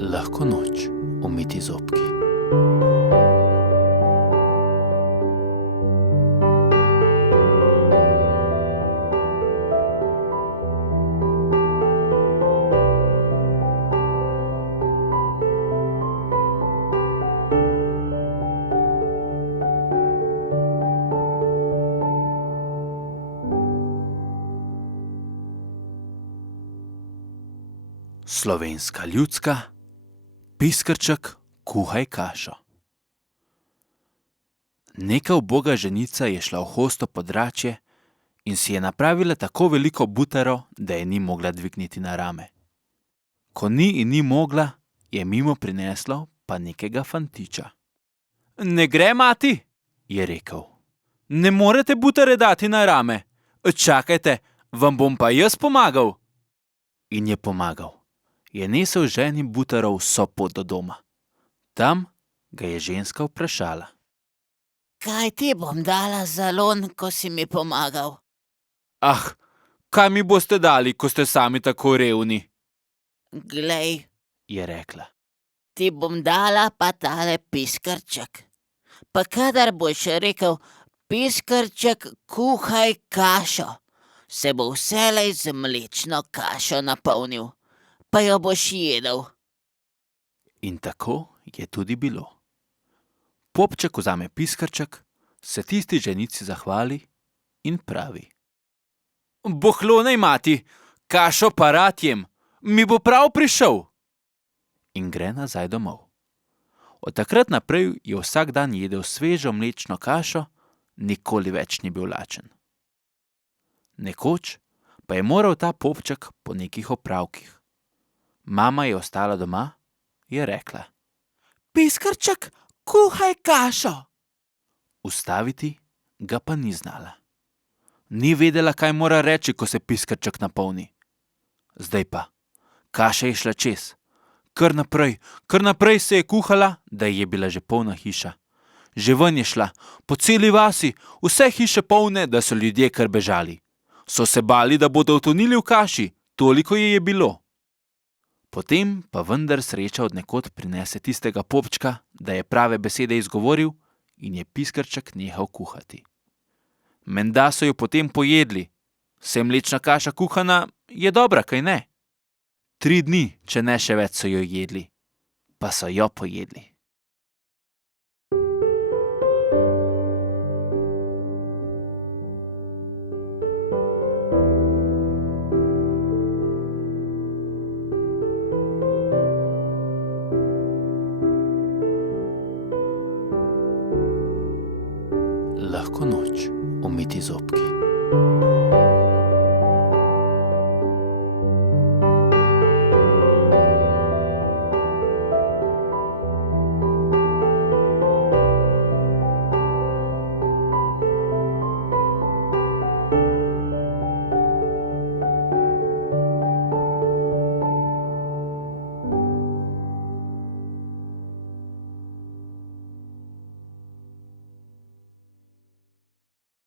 Lahko noč, umiti zobki. Slovenska ljudska, piskrček, kuhaj kašo. Neka uboga ženica je šla v hosto Podračje in si je napravila tako veliko butaro, da je ni mogla dvigniti na rame. Ko ni mogla, je mimo prineslo pa nekega fantiča. Ne gre, mati, je rekel. Ne morete butare dati na rame. Čakajte, vam bom pa jaz pomagal. In je pomagal. Je nesel ženi butaro vso pot do doma. Tam ga je ženska vprašala. Kaj ti bom dala za lon, ko si mi pomagal? Ah, kaj mi boste dali, ko ste sami tako revni? Glej, Je rekla. ti bom dala pa tale piskrček. Pa kadar boš rekel, piskrček, kuhaj kašo, se bo vselej z mlečno kašo napolnil, pa jo boš jedel. In tako je tudi bilo. Popček vzame piskrček, se tisti ženici zahvali in pravi. Bohlonej, mati, kašo pa rad jem, mi bo prav prišel. In gre nazaj domov. Od takrat naprej je vsak dan jedel svežo mlečno kašo, nikoli več ni bil lačen. Nekoč pa je moral ta popček po nekih opravkih. Mama je ostala doma, je rekla. Piskrček, kuhaj kašo. Ustaviti ga pa ni znala. Ni vedela, kaj mora reči, ko se piskrček napolni. Zdaj pa, kaša je šla čez. Kar naprej se je kuhala, da je bila že polna hiša. Že ven je šla, po celi vasi, vse hiše polne, da so ljudje kar bežali. So se bali, da bodo utonili v kaši, toliko je bilo. Potem pa vendar sreča od nekod prinese tistega popčka, da je prave besede izgovoril in je piskrček nehal kuhati. Menda so jo potem pojedli. Se mlečna kaša kuhana je dobra, kaj ne? 3 dni, če ne še več, so jo jedli. Pa so jo pojedli. Lahko noč, umiti zobki.